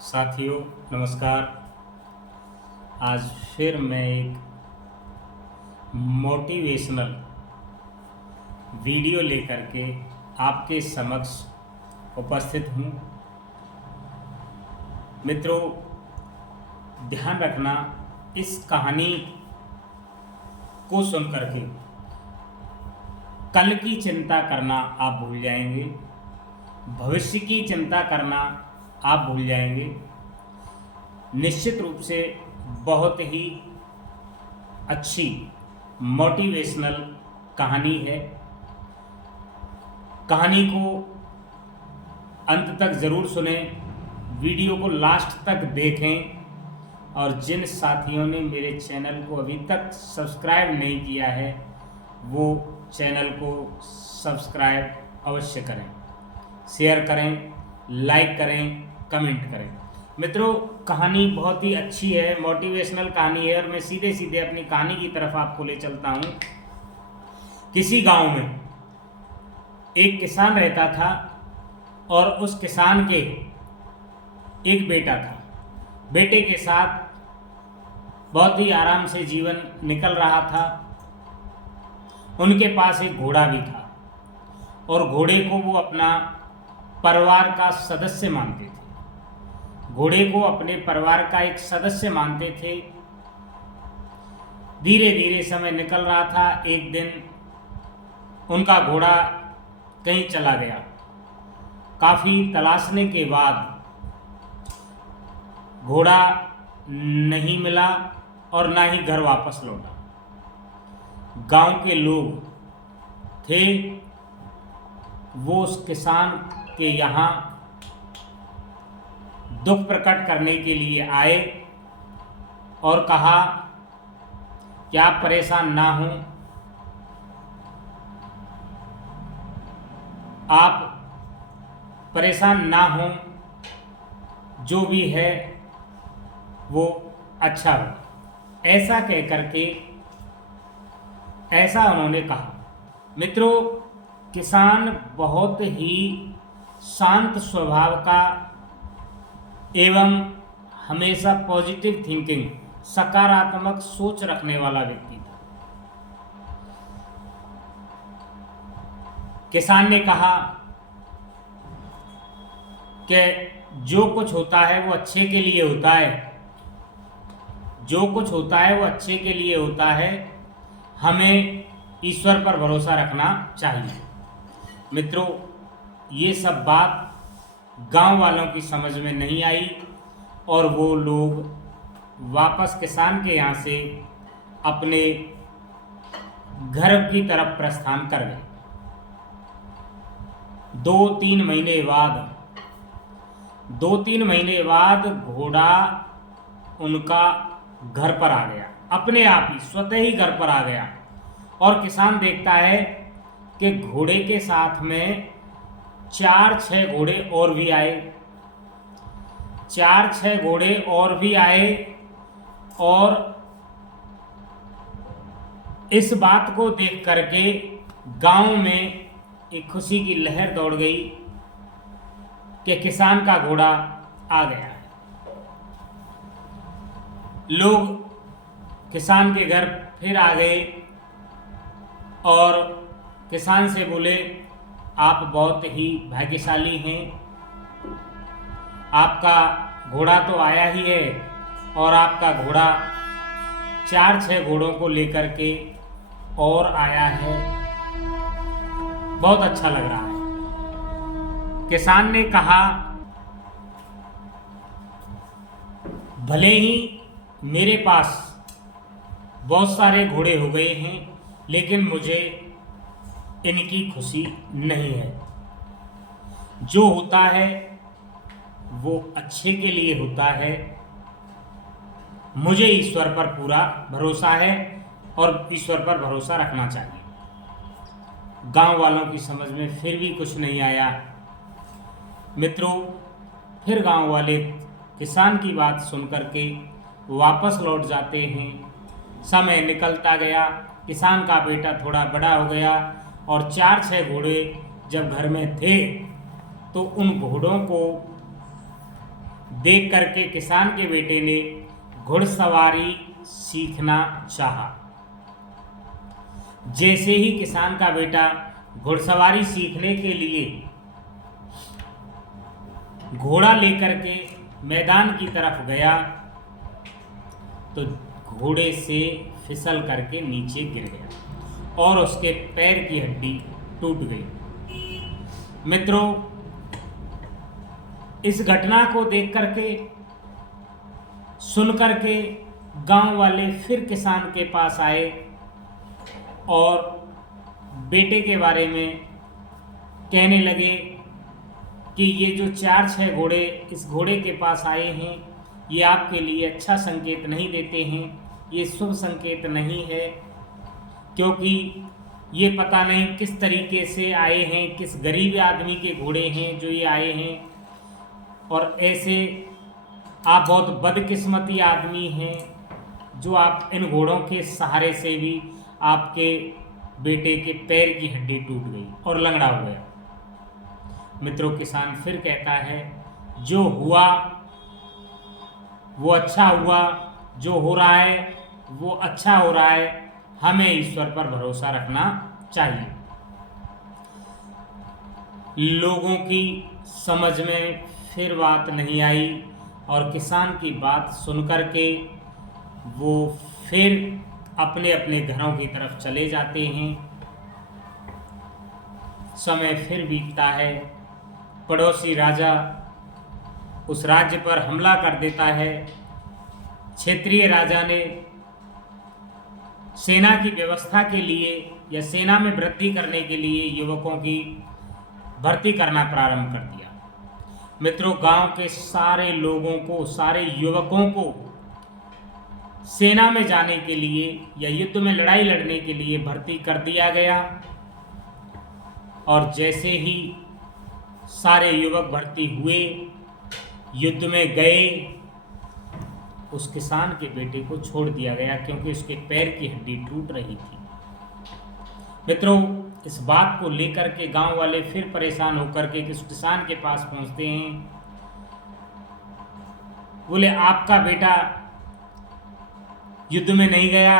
साथियों नमस्कार। आज फिर मैं एक मोटिवेशनल वीडियो लेकर के आपके समक्ष उपस्थित हूँ। मित्रों, ध्यान रखना, इस कहानी को सुनकर के कल की चिंता करना आप भूल जाएंगे, भविष्य की चिंता करना आप भूल जाएंगे। निश्चित रूप से बहुत ही अच्छी मोटिवेशनल कहानी है। कहानी को अंत तक ज़रूर सुने, वीडियो को लास्ट तक देखें, और जिन साथियों ने मेरे चैनल को अभी तक सब्सक्राइब नहीं किया है वो चैनल को सब्सक्राइब अवश्य करें, शेयर करें, लाइक करें, कमेंट करें। मित्रों, कहानी बहुत ही अच्छी है, मोटिवेशनल कहानी है, और मैं सीधे सीधे अपनी कहानी की तरफ आपको ले चलता हूँ। किसी गांव में एक किसान रहता था और उस किसान के एक बेटा था। बेटे के साथ बहुत ही आराम से जीवन निकल रहा था। उनके पास एक घोड़ा भी था और घोड़े को वो अपना परिवार का सदस्य मानते थे। घोड़े को अपने परिवार का एक सदस्य मानते थे। धीरे धीरे समय निकल रहा था। एक दिन उनका घोड़ा कहीं चला गया। काफ़ी तलाशने के बाद घोड़ा नहीं मिला और ना ही घर वापस लौटा। गांव के लोग थे, वो उस किसान के यहाँ दुख प्रकट करने के लिए आए और कहा कि आप परेशान ना हों, आप परेशान ना हों, जो भी है वो अच्छा हो। ऐसा कह करके ऐसा उन्होंने कहा। मित्रों, किसान बहुत ही शांत स्वभाव का एवं हमेशा पॉजिटिव थिंकिंग, सकारात्मक सोच रखने वाला व्यक्ति था। किसान ने कहा कि जो कुछ होता है वो अच्छे के लिए होता है, जो कुछ होता है वो अच्छे के लिए होता है, हमें ईश्वर पर भरोसा रखना चाहिए। मित्रों, ये सब बात गांव वालों की समझ में नहीं आई और वो लोग वापस किसान के यहाँ से अपने घर की तरफ प्रस्थान कर गए। 2-3 महीने बाद घोड़ा उनका घर पर आ गया, अपने आप ही स्वतः ही घर पर आ गया। और किसान देखता है कि घोड़े के साथ में 4-6 घोड़े और भी आए, 4-6 घोड़े और भी आए। और इस बात को देख करके गांव में एक खुशी की लहर दौड़ गई कि किसान का घोड़ा आ गया है। लोग किसान के घर फिर आ गए और किसान से बोले, आप बहुत ही भाग्यशाली हैं, आपका घोड़ा तो आया ही है और आपका घोड़ा 4-6 घोड़ों को लेकर के और आया है, बहुत अच्छा लग रहा है। किसान ने कहा, भले ही मेरे पास बहुत सारे घोड़े हो गए हैं, लेकिन मुझे इनकी खुशी नहीं है। जो होता है वो अच्छे के लिए होता है। मुझे ईश्वर पर पूरा भरोसा है और ईश्वर पर भरोसा रखना चाहिए। गांव वालों की समझ में फिर भी कुछ नहीं आया। मित्रों, फिर गांव वाले किसान की बात सुनकर के वापस लौट जाते हैं। समय निकलता गया, किसान का बेटा थोड़ा बड़ा हो गया और 4-6 घोड़े जब घर में थे तो उन घोड़ों को देख करके किसान के बेटे ने घुड़सवारी सीखना चाहा। जैसे ही किसान का बेटा घुड़सवारी सीखने के लिए घोड़ा लेकर के मैदान की तरफ गया तो घोड़े से फिसल करके नीचे गिर गया और उसके पैर की हड्डी टूट गई। मित्रों, इस घटना को देख करके, सुन करके गांव वाले फिर किसान के पास आए और बेटे के बारे में कहने लगे कि ये जो 4-6 घोड़े इस घोड़े के पास आए हैं, ये आपके लिए अच्छा संकेत नहीं देते हैं, ये शुभ संकेत नहीं है, क्योंकि ये पता नहीं किस तरीके से आए हैं, किस गरीब आदमी के घोड़े हैं जो ये आए हैं, और ऐसे आप बहुत बदकिस्मती आदमी हैं जो आप इन घोड़ों के सहारे से भी आपके बेटे के पैर की हड्डी टूट गई और लंगड़ा हो गया। मित्रों, किसान फिर कहता है, जो हुआ वो अच्छा हुआ, जो हो रहा है वो अच्छा हो रहा है, हमें ईश्वर पर भरोसा रखना चाहिए। लोगों की समझ में फिर बात नहीं आई और किसान की बात सुनकर के वो फिर अपने अपने घरों की तरफ चले जाते हैं। समय फिर बीतता है, पड़ोसी राजा उस राज्य पर हमला कर देता है। क्षेत्रीय राजा ने सेना की व्यवस्था के लिए या सेना में वृद्धि करने के लिए युवकों की भर्ती करना प्रारंभ कर दिया। मित्रों, गांव के सारे लोगों को, सारे युवकों को सेना में जाने के लिए या युद्ध में लड़ाई लड़ने के लिए भर्ती कर दिया गया। और जैसे ही सारे युवक भर्ती हुए, युद्ध में गए, उस किसान के बेटे को छोड़ दिया गया क्योंकि उसके पैर की हड्डी टूट रही थी। मित्रों, इस बात को लेकर के गांव वाले फिर परेशान होकर के उस किसान के पास पहुंचते हैं। बोले, आपका बेटा युद्ध में नहीं गया,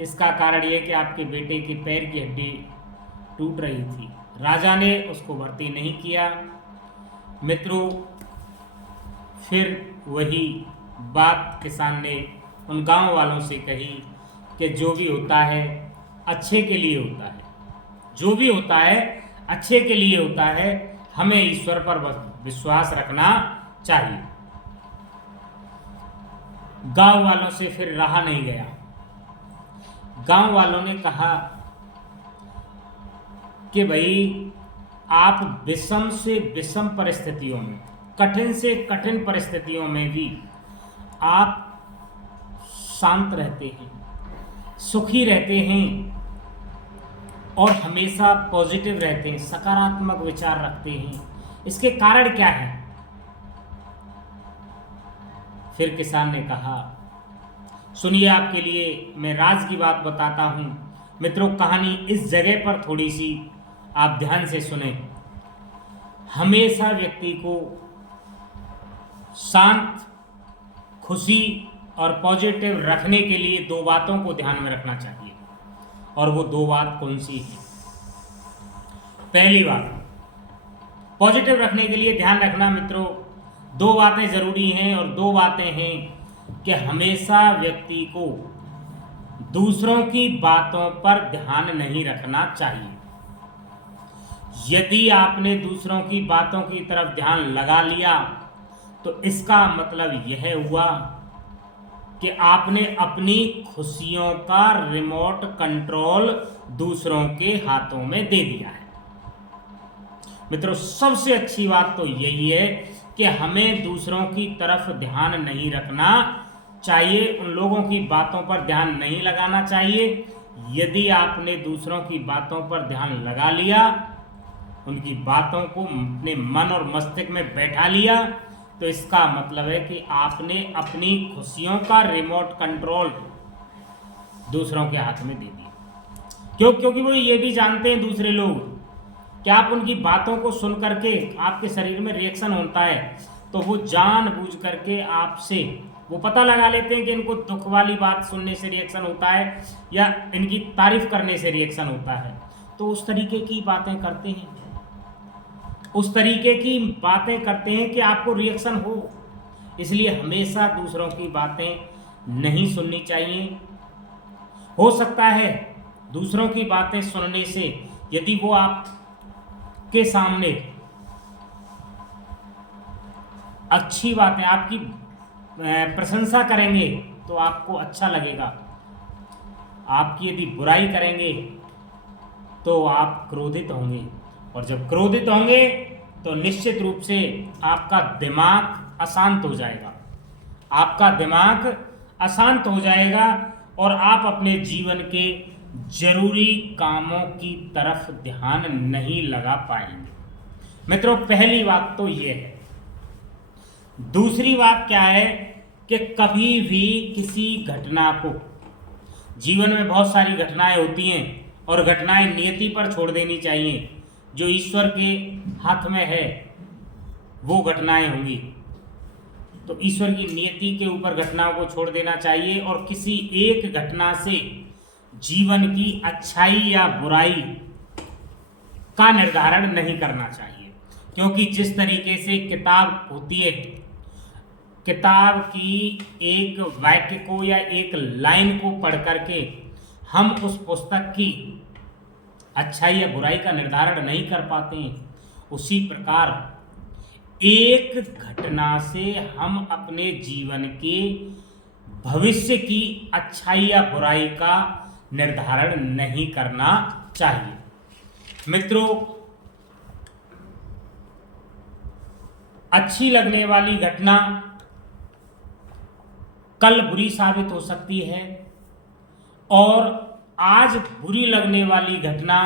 इसका कारण यह कि आपके बेटे के पैर की हड्डी टूट रही थी, राजा ने उसको भर्ती नहीं किया। मित्रों, फिर वही बात किसान ने उन गांव वालों से कही कि जो भी होता है अच्छे के लिए होता है, जो भी होता है अच्छे के लिए होता है, हमें ईश्वर पर विश्वास रखना चाहिए। गांव वालों से फिर रहा नहीं गया। गांव वालों ने कहा कि भाई, आप विषम से विषम परिस्थितियों में, कठिन से कठिन परिस्थितियों में भी आप शांत रहते हैं, सुखी रहते हैं और हमेशा पॉजिटिव रहते हैं, सकारात्मक विचार रखते हैं। इसके कारण क्या है? फिर किसान ने कहा, सुनिए, आपके लिए मैं राज की बात बताता हूं। मित्रों, कहानी इस जगह पर थोड़ी सी आप ध्यान से सुने। हमेशा व्यक्ति को शांत, खुशी और पॉजिटिव रखने के लिए 2 बातों को ध्यान में रखना चाहिए। और वो 2 बात कौन सी है? पहली बात, पॉजिटिव रखने के लिए ध्यान रखना मित्रों, 2 बातें जरूरी हैं और 2 बातें हैं कि हमेशा व्यक्ति को दूसरों की बातों पर ध्यान नहीं रखना चाहिए। यदि आपने दूसरों की बातों की तरफ ध्यान लगा लिया तो इसका मतलब यह हुआ कि आपने अपनी खुशियों का रिमोट कंट्रोल दूसरों के हाथों में दे दिया है। मित्रों, सबसे अच्छी बात तो यही है कि हमें दूसरों की तरफ ध्यान नहीं रखना चाहिए, उन लोगों की बातों पर ध्यान नहीं लगाना चाहिए। यदि आपने दूसरों की बातों पर ध्यान लगा लिया, उनकी बातों को अपने मन और मस्तिष्क में बैठा लिया, तो इसका मतलब है कि आपने अपनी खुशियों का रिमोट कंट्रोल दूसरों के हाथ में दे दिया। क्योंकि वो ये भी जानते हैं दूसरे लोग कि आप उनकी बातों को सुन करके आपके शरीर में रिएक्शन होता है, तो वो जानबूझ करके आपसे वो पता लगा लेते हैं कि इनको दुख वाली बात सुनने से रिएक्शन होता है या इनकी तारीफ करने से रिएक्शन होता है, तो उस तरीके की बातें करते हैं, उस तरीके की बातें करते हैं कि आपको रिएक्शन हो। इसलिए हमेशा दूसरों की बातें नहीं सुननी चाहिए। हो सकता है दूसरों की बातें सुनने से यदि वो आपके सामने अच्छी बातें आपकी प्रशंसा करेंगे तो आपको अच्छा लगेगा, आपकी यदि बुराई करेंगे तो आप क्रोधित होंगे, और जब क्रोधित होंगे तो निश्चित रूप से आपका दिमाग अशांत हो जाएगा, आपका दिमाग अशांत हो जाएगा और आप अपने जीवन के जरूरी कामों की तरफ ध्यान नहीं लगा पाएंगे। मित्रों, पहली बात तो ये है। दूसरी बात क्या है कि कभी भी किसी घटना को, जीवन में बहुत सारी घटनाएं होती हैं और घटनाएं नियति पर छोड़ देनी चाहिए। जो ईश्वर के हाथ में है वो घटनाएं होंगी, तो ईश्वर की नियति के ऊपर घटनाओं को छोड़ देना चाहिए और किसी एक घटना से जीवन की अच्छाई या बुराई का निर्धारण नहीं करना चाहिए। क्योंकि जिस तरीके से किताब होती है, किताब की एक वाक्य को या एक लाइन को पढ़ करके हम उस पुस्तक की अच्छाई या बुराई का निर्धारण नहीं कर पाते हैं, उसी प्रकार एक घटना से हम अपने जीवन के भविष्य की अच्छाई या बुराई का निर्धारण नहीं करना चाहिए। मित्रों, अच्छी लगने वाली घटना कल बुरी साबित हो सकती है और आज बुरी लगने वाली घटना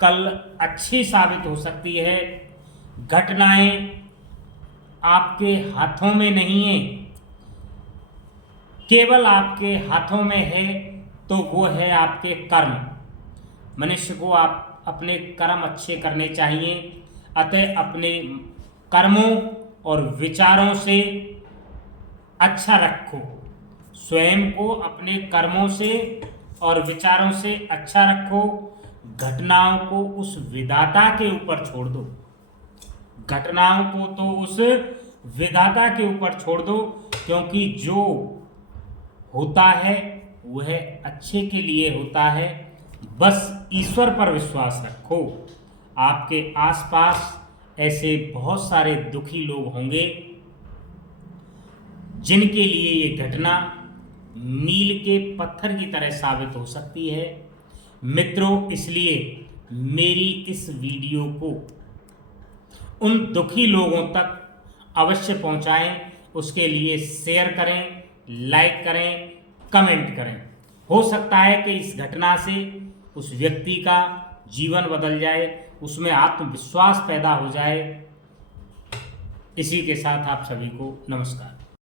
कल अच्छी साबित हो सकती है। घटनाएं आपके हाथों में नहीं है, केवल आपके हाथों में है तो वो है आपके कर्म। मनुष्य को आप अपने कर्म अच्छे करने चाहिए, अतः अपने कर्मों और विचारों से अच्छा रखो, स्वयं को अपने कर्मों से और विचारों से अच्छा रखो। घटनाओं को उस विधाता के ऊपर छोड़ दो, घटनाओं को तो उस विधाता के ऊपर छोड़ दो, क्योंकि जो होता है वह अच्छे के लिए होता है। बस ईश्वर पर विश्वास रखो। आपके आसपास ऐसे बहुत सारे दुखी लोग होंगे जिनके लिए ये घटना मील के पत्थर की तरह साबित हो सकती है। मित्रों, इसलिए मेरी इस वीडियो को उन दुखी लोगों तक अवश्य पहुंचाएं, उसके लिए शेयर करें, लाइक करें, कमेंट करें। हो सकता है कि इस घटना से उस व्यक्ति का जीवन बदल जाए, उसमें आत्मविश्वास पैदा हो जाए। इसी के साथ आप सभी को नमस्कार।